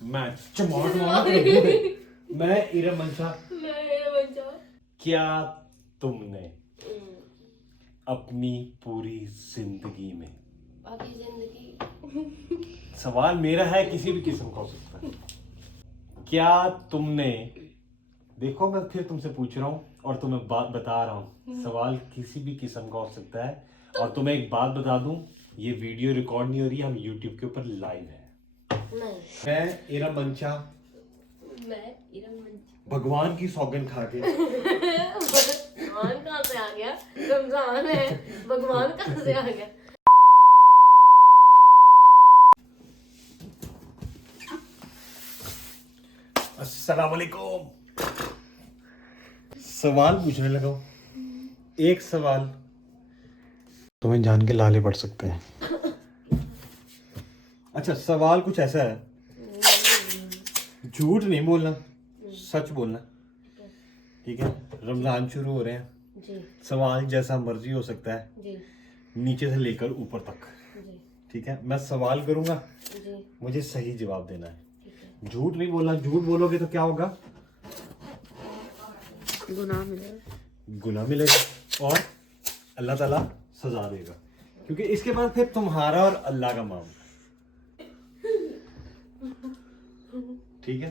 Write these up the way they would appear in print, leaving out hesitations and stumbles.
मैं चमाट मारा मैं इरम मंशा। क्या तुमने अपनी पूरी जिंदगी में, बाकी जिंदगी सवाल मेरा है, किसी भी किस्म का हो सकता है, क्या तुमने, देखो मैं फिर तुमसे पूछ रहा हूँ और तुम्हें बात बता रहा हूँ, सवाल किसी भी किस्म का हो सकता है। और तुम्हें एक बात बता दूं, ये वीडियो रिकॉर्ड नहीं हो रही, हम यूट्यूब के ऊपर लाइव है। नहीं, मैं इरम मंशा भगवान की सौगंध खा के भगवान कहाँ से आ गया? रमजान है, भगवान कहाँ से आ गया? अस्सलाम वालेकुम। सवाल पूछने लगा हूं। एक सवाल तुम्हें जान के लाले पड़ सकते हैं। अच्छा, सवाल कुछ ऐसा है, झूठ नहीं बोलना, सच बोलना, ठीक है? रमजान शुरू हो रहे हैं, जी सवाल जैसा मर्जी हो सकता है, जी नीचे से लेकर ऊपर तक, जी ठीक है? मैं सवाल करूंगा, जी, मुझे सही जवाब देना है, ठीक है। झूठ नहीं बोलना। झूठ बोलोगे तो क्या होगा? गुनाह मिलेगा। गुनाह मिलेगा और अल्लाह ताला सजा देगा, क्योंकि इसके बाद फिर तुम्हारा और अल्लाह का मामला, ठीक है?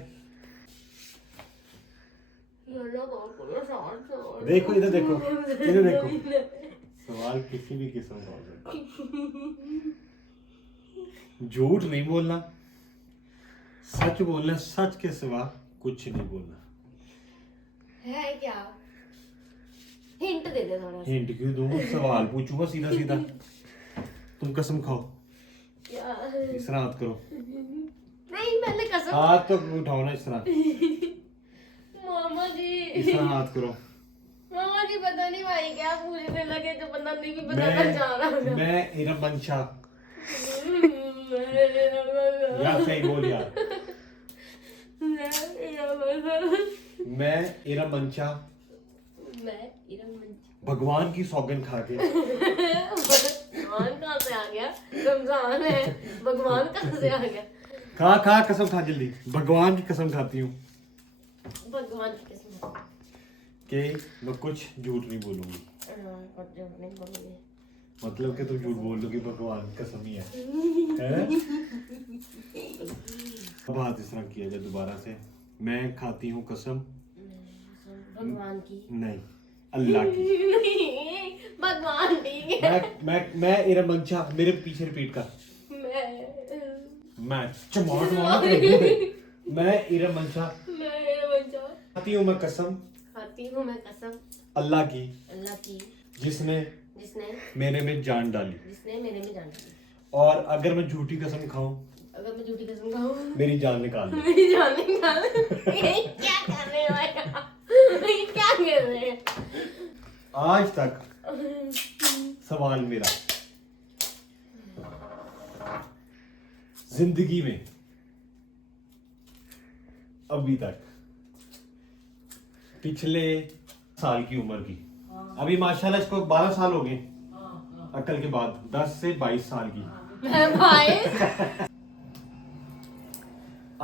देखो इधर देखो, इधर देखो, सवाल किसी भी किस्म का हो सकता है। झूठ नहीं बोलना, सच बोलना, सच के सिवा कुछ नहीं बोलना। है क्या? हिंट दे दे थोड़ा सा। हिंट क्यों दूं? सवाल पूछूंगा सीधा सीधा। तुम कसम खाओ, क्या? इस तरह हाथ करो, नहीं, पहले कसम। हाथ तो उठाओ ना, इस तरह, मामा जी, इस तरह हाथ करो। मामा जी पता नहीं भाई क्या पूछने लगे जो बंदा नहीं भी बताना चाह रहा है। मैं इरम मंशा, यार सही बोल यार, मैं इरम मंशा भगवान की सौगंध खा के भगवान कहाँ से आ गया? रमजान है, भगवान कहाँ से आ गया? खा खा कसम खा, जल्दी, भगवान की कसम खाती हूँ भगवान की कसम। कि मैं कुछ झूठ नहीं बोलूंगी। और जो नहीं बोलेंगे मतलब कि तुम झूठ बोल दोगी, भगवान की कसम ही है? अब हाथ इस तरह किया जाए दोबारा से। मैं खाती हूँ कसम भगवान की, नहीं, अल्लाह की। नहीं, भगवान ठीक है। मैं इरम मंशा, मेरे पीछे रिपीट कर। मैं चमाट मारा मैं इरम मंशा खाती हूँ मैं कसम अल्लाह की, जिसने मेरे में जान डाली, मेरे में जान डाली। और अगर मैं झूठी कसम खाऊं, अगर मैं झूठी कसम खाऊं, मेरी जान निकाल दे। मेरी जान निकाल। ये क्या कर रहे हो यार? ये क्या कर रहे हैं? आज तक सवाल मेरा, जिंदगी में अभी तक, पिछले साल की उम्र की, अभी माशाल्लाह इसको 12 साल हो गए अकल के बाद, 10 से 22 साल की, भाई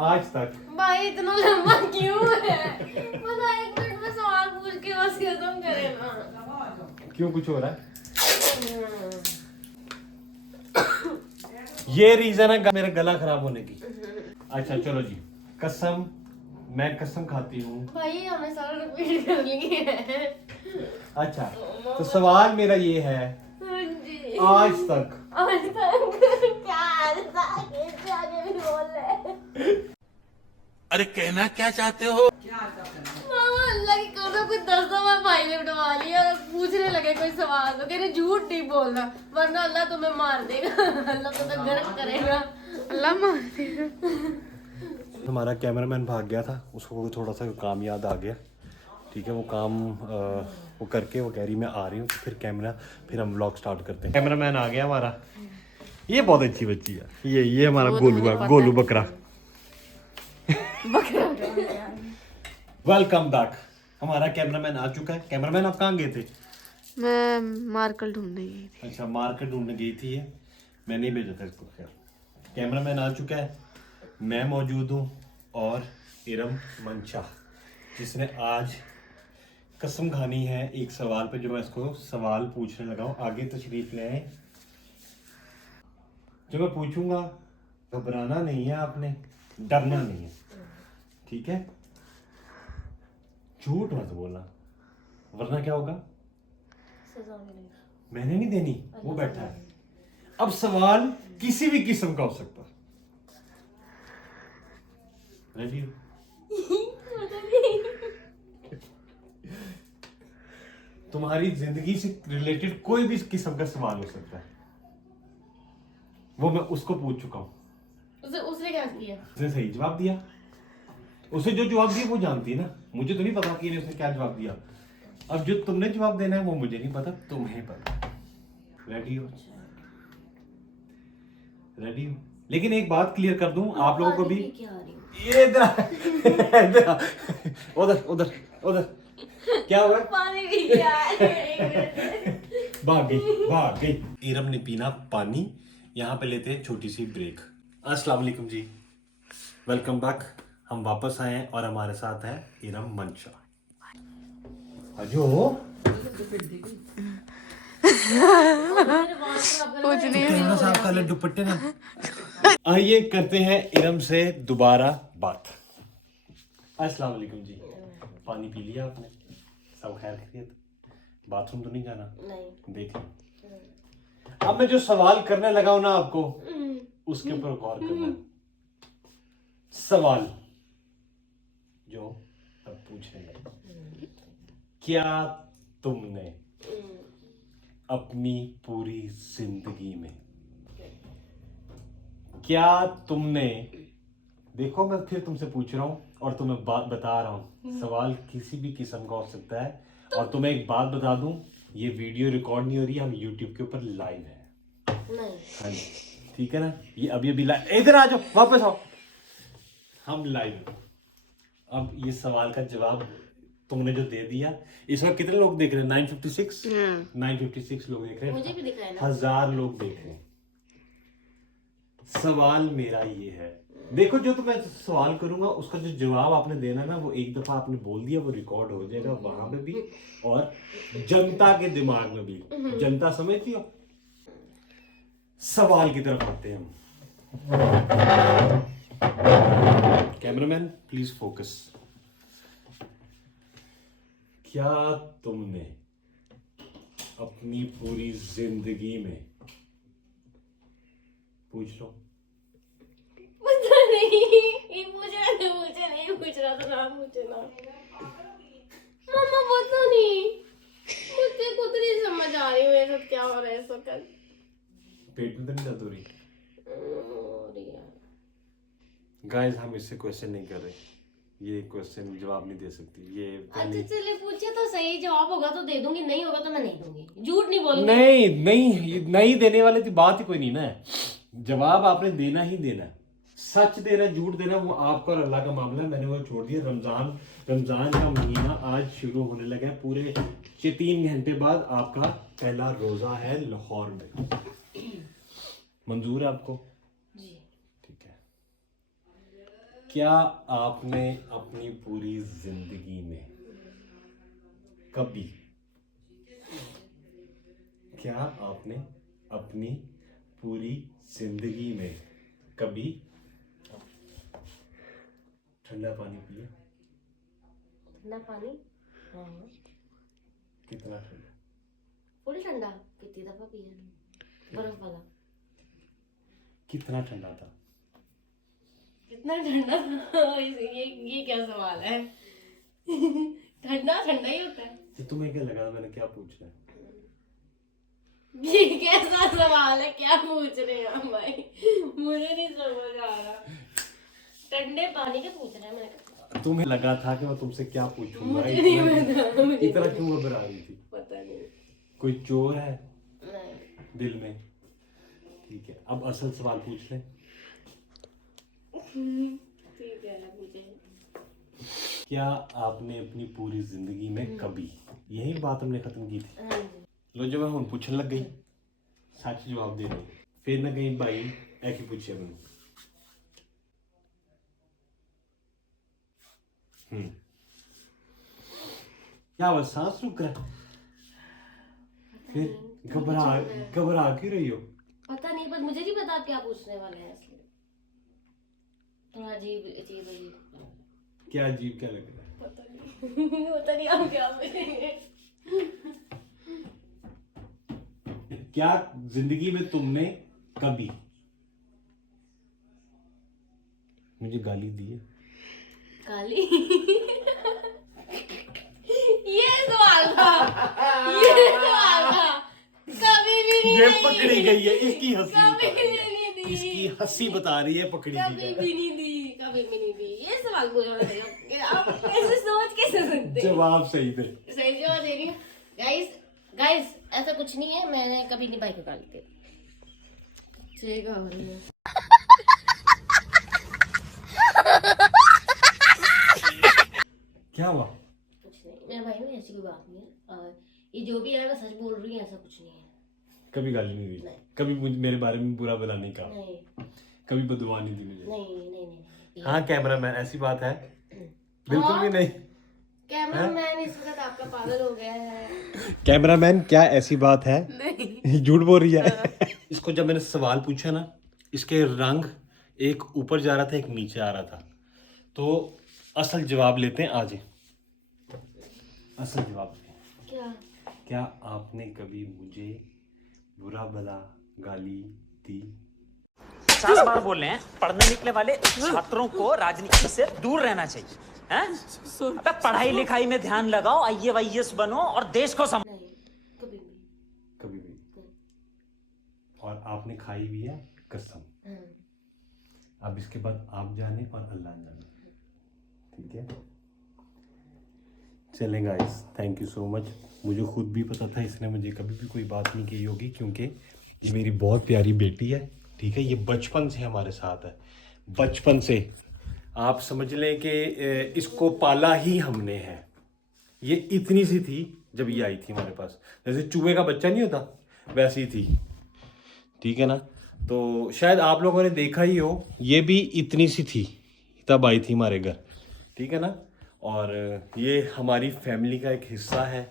आज तक भाई इतना लंबा क्यों है? बस 1 मिनट में सवाल पूछ के बस खत्म करे ना। क्यों, कुछ हो रहा है? ये रीजन है मेरा गला खराब होने की। अच्छा चलो जी, कसम, मैं कसम खाती हूँ। भाई हमने सारा रिपीट कर लिए है। अच्छा, तो सवाल मेरा ये है, जी। आज तक क्या आज तक इससे आगे भी बोल रहे हैं? अरे कहना क्या चाहते हो? मामा अल्लाह की कसम कोई 10 दफा भाई ने उठवा लिया और पूछने लगे कोई सवाल तो कह रहे झूठ नहीं बोलना वरना अल्लाह तुम्हें मार देगा। अल्लाह तुम्हें गर्क करेगा, अल्लाह मार देगा। हमारा कैमरामैन भाग गया था, उसको थोड़ा सा काम याद आ गया, ठीक है? वो काम वो करके वो कह रही मैं आ रही हूँ, फिर फिर हम व्लॉग स्टार्ट करते हैं। कैमरामैन आ गया हमारा, ये बहुत अच्छी बच्ची है, ये हमारा गोलू है, गोलू बकरा। Welcome back. हमारा कैमरामैन आ चुका है। कैमरामैन आप कहाँ गए थे? मैं मार्केट ढूंढने गई थी। अच्छा, मार्केट ढूंढने गई थी ये, मैं नहीं भेजा था इसको। खैर, कैमरामैन आ चुका है, मैं मौजूद हूँ और इरम मंशा, जिसने आज कसम खानी है एक सवाल पे, जो मैं इसको सवाल पूछने लगा हूँ। आगे तशरीफ ले आए। जो मैं पूछूंगा घबराना नहीं है आपने, डरना नहीं है, ठीक है? झूठ मत बोलना, वरना क्या होगा? सजा मिलेगी। मैंने नहीं देनी, वो बैठा है। अब सवाल किसी भी किस्म का हो सकता है। रेडी हो? तुम्हारी जिंदगी से रिलेटेड कोई भी किस्म का सवाल हो सकता है। वो मैं उसको पूछ चुका हूं। उसने क्या किया? उसने सही जवाब दिया। उसे जो जवाब दिया वो जानती है ना, मुझे तो नहीं पता कि उसने क्या जवाब दिया। अब जो तुमने जवाब देना है वो मुझे नहीं पता, तुम्हें पता। रेडी हो? रेडी हो? लेकिन एक बात क्लियर कर दूं आप लोगों को भी, ये इधर उधर उधर उधर क्या हुआ? पानी पी गया। भाग गई। इरम ने पीना पानी। यहाँ पे लेते हैं छोटी सी ब्रेक। अस्सलाम वालेकुम जी, वेलकम बैक। हम वापस आए हैं और हमारे साथ है इरम मंशा। अजो कुछ नहीं। कैमरा साफ कर ले, दुपट्टे ना। आइए करते हैं इरम से दोबारा बात। अस्सलाम वालेकुम जी, पानी पी लिया आपने? सब खैर खैरियत? बाथरूम तो नहीं जाना? नहीं। देख लो। अब मैं जो सवाल करने लगा हूं ना आपको, उसके ऊपर गौर करना है। सवाल जो अब पूछने लगा, क्या तुमने अपनी पूरी जिंदगी में, क्या तुमने, देखो मैं फिर तुमसे पूछ रहा हूं और तुम्हें बात बता रहा हूं, सवाल किसी भी किस्म का हो सकता है। और तुम्हें एक बात बता दूं, ये वीडियो रिकॉर्ड नहीं हो रही, हम यूट्यूब के ऊपर लाइव है। नहीं। हाँ जी, ठीक है ना? ये अभी लाइव। इधर आ जाओ, वापस आओ, हम लाइव। अब ये सवाल का जवाब तुमने जो दे दिया, इस वक्त कितने लोग देख रहे हैं? 956 956 लोग देख रहे हैं। मुझे भी दिखाया ना। 1000 लोग देख रहे हैं। सवाल मेरा ये है, देखो जो तो मैं सवाल करूंगा उसका जो जवाब आपने देना ना, वो एक दफा आपने बोल दिया वो रिकॉर्ड हो जाएगा वहां पे भी और जनता के दिमाग में भी। जनता समझती हो? सवाल की तरफ आते हैं हम। Cameraman please focus. क्या तुमने अपनी पूरी जिंदगी में, पूछ लो। पता नहीं, ये पूछ रहा तो ना पूछे ना। मम्मा पता नहीं, मुझे खुद नहीं समझ आ रही मेरे साथ क्या हो रहा है इस वक्त। पेट में तो नहीं दर्द हो रही? गाइस हम इससे क्वेश्चन नहीं कर रहे, ये क्वेश्चन जवाब नहीं दे सकती ये। अच्छा चलिए पूछिए तो सही, जवाब होगा तो दे दूंगी, नहीं होगा तो मैं नहीं दूंगी, झूठ नहीं बोलूंगी। नहीं देने वाले की बात ही कोई नहीं ना है। जवाब आपने देना ही देना है। सच देना झूठ देना वो आपका और अल्लाह का मामला है। मैंने वो छोड़ दिया। रमजान का महीना आज शुरू होने लगा है। पूरे 3 घंटे बाद आपका पहला रोजा है लाहौर में। मंजूर है आपको? जी। ठीक है। क्या आपने अपनी पूरी जिंदगी में कभी, क्या आपने अपनी पूरी जिंदगी में कभी ठंडा पानी पिया? ठंडा पानी? हाँ। कितना ठंडा? फुल ठंडा? कितनी दफा पिया? बर्फ वाला? कितना ठंडा था? कितना ठंडा था? ये क्या सवाल है? ठंडा ठंडा ही होता है। तो तुम्हें क्या लगा मैंने क्या पूछना है? ये कैसा सवाल है? क्या पूछ रहे हैं हम भाई? मुझे नहीं समझ आ रहा। ठंडे पानी के पूछ रहे हैं मैंने। तुम्हें लगा था कि मैं तुमसे क्या पूछूंगा? मुझे नहीं पता। इतना क्यों घबरा रही थी? पता नहीं। कोई चोर है नहीं। दिल में? ठीक है, अब असल सवाल पूछ लें। ठीक है पूछे। क्या आपने अपनी पूरी जिंदगी में कभी, यही बात हमने खत्म की थी। हाँ जी। लो जो मैं हूं पूछने लग गई, सच जवाब दे दो फिर ना कहीं भाई ऐ की पूछे मैंने। क्या बस सांस रुक रहा है? फिर घबरा क्यों रही हो? पता नहीं, पर मुझे नहीं पता आप क्या पूछने वाले हैं इसलिए थोड़ा अजीब अजीब अजीब। क्या अजीब क्या लग रहा है? पता नहीं आप क्या पूछेंगे। क्या जिंदगी में तुमने कभी मुझे गाली दी है? काली ये सवाल था कभी भी नहीं ये दी। पकड़ी गई है, इसकी हंसी कभी बता रही भी है। नहीं दी। इसकी हंसी बता रही है पकड़ी कभी गई है। भी नहीं दी, कभी भी नहीं दी। ये सवाल पूछा आप कैसे सोच कैसे सकते हैं? जवाब सही थे। सही जवाब दे रही हूँ। गाइस ऐसा कुछ नहीं है, मैंने कभी नहीं बाइक निकाली थी। ठीक है क्या हुआ? कुछ नहीं मेरे भाई में ऐसी कोई बात नहीं है। और ये जो भी है मैं सच बोल रही हूँ, ऐसा कुछ नहीं है। कभी गाली नहीं दी? नहीं। कभी मेरे बारे में बुरा भला नहीं कहा? नहीं कभी बददुआ नहीं दी मुझे? नहीं। हाँ कैमरामैन, ऐसी बात है? बिल्कुल भी नहीं। कैमरामैन इस वक्त आपका पागल हो गया है। कैमरामैन क्या ऐसी बात है? नहीं झूठ बोल रही है। इसको जब मैंने सवाल पूछा ना, इसके रंग एक ऊपर जा रहा था, एक नीचे आ रहा था। तो असल जवाब लेते हैं आज। असल जवाब क्या आपने कभी मुझे बुरा भला गाली दी? 50 बार बोल रहे हैं, पढ़ने निकले वाले छात्रों को राजनीति से दूर रहना चाहिए हैं? अबे पढ़ाई लिखाई में ध्यान लगाओ, IAS बनो और देश को नहीं कभी नहीं। कभी भी? और आपने खाई भी है कसम? अब इसके बाद आप जाने और अल्लाह जाने। ठीक है, चलें guys, thank you so much. मुझे खुद भी पता था इसने मुझे कभी भी कोई बात नहीं की होगी, क्योंकि ये मेरी बहुत प्यारी बेटी है। ठीक है, ये बचपन से हमारे साथ है, बचपन से। आप समझ लें कि इसको पाला ही हमने है। ये इतनी सी थी जब ये आई थी हमारे पास, जैसे चूहे का बच्चा नहीं होता वैसी थी। ठीक है ना? तो शायद आप लोगों ने देखा ही हो, ये भी इतनी सी थी तब आई थी हमारे घर। ठीक है ना? और ये हमारी फैमिली का एक हिस्सा है।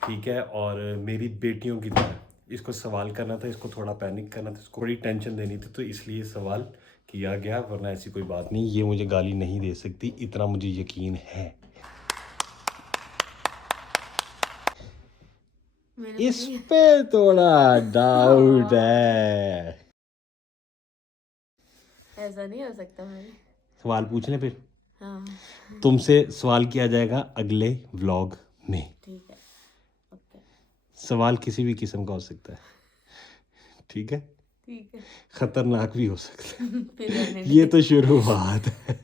ठीक है, और मेरी बेटियों की तरह इसको सवाल करना था, इसको थोड़ा पैनिक करना था, इसको थोड़ी टेंशन देनी थी, तो इसलिए सवाल किया गया, वरना ऐसी कोई बात नहीं। ये मुझे गाली नहीं दे सकती, इतना मुझे यकीन है। इस पे थोड़ा डाउट है। ऐसा नहीं हो सकता भाई। सवाल पूछ लें फिर? हाँ तुमसे सवाल किया जाएगा अगले व्लॉग में। ठीक है, ओके सवाल किसी भी किस्म का हो सकता है। ठीक है, खतरनाक भी हो सकता है। ये तो शुरुआत है।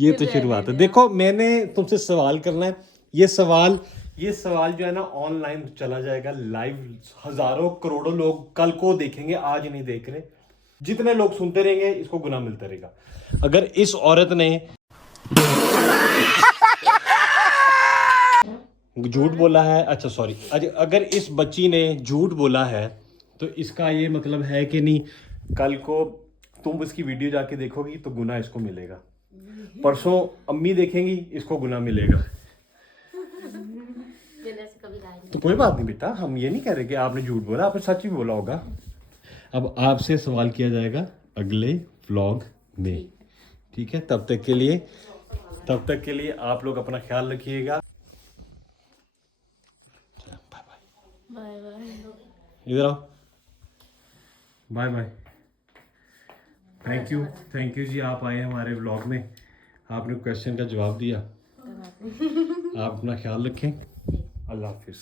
ये तो शुरुआत है। देखो, मैंने तुमसे सवाल करना है। ये सवाल जो है ना, ऑनलाइन चला जाएगा लाइव। हजारों करोड़ों लोग कल को देखेंगे, आज नहीं देख रहे। जितने लोग सुनते रहेंगे, इसको गुनाह मिलता रहेगा। अगर इस औरत ने झूठ बोला है, अच्छा सॉरी, अगर इस बच्ची ने झूठ बोला है, तो इसका ये मतलब है कि नहीं, कल को तुम इसकी वीडियो जाके देखोगी तो गुनाह इसको मिलेगा। परसों अम्मी देखेंगी, इसको गुनाह मिलेगा। तो कोई बात नहीं बेटा, हम ये नहीं कह रहे कि आपने झूठ बोला, आपने सच भी बोला होगा। अब आपसे सवाल किया जाएगा अगले व्लॉग में। ठीक है, तब तक के लिए आप लोग अपना ख्याल रखिएगा। Bye bye. इधर आओ, बाय बाय। थैंक यू जी, आप आए हमारे व्लॉग में, आपने क्वेश्चन का जवाब दिया। आप अपना ख्याल रखें। अल्लाह हाफिज।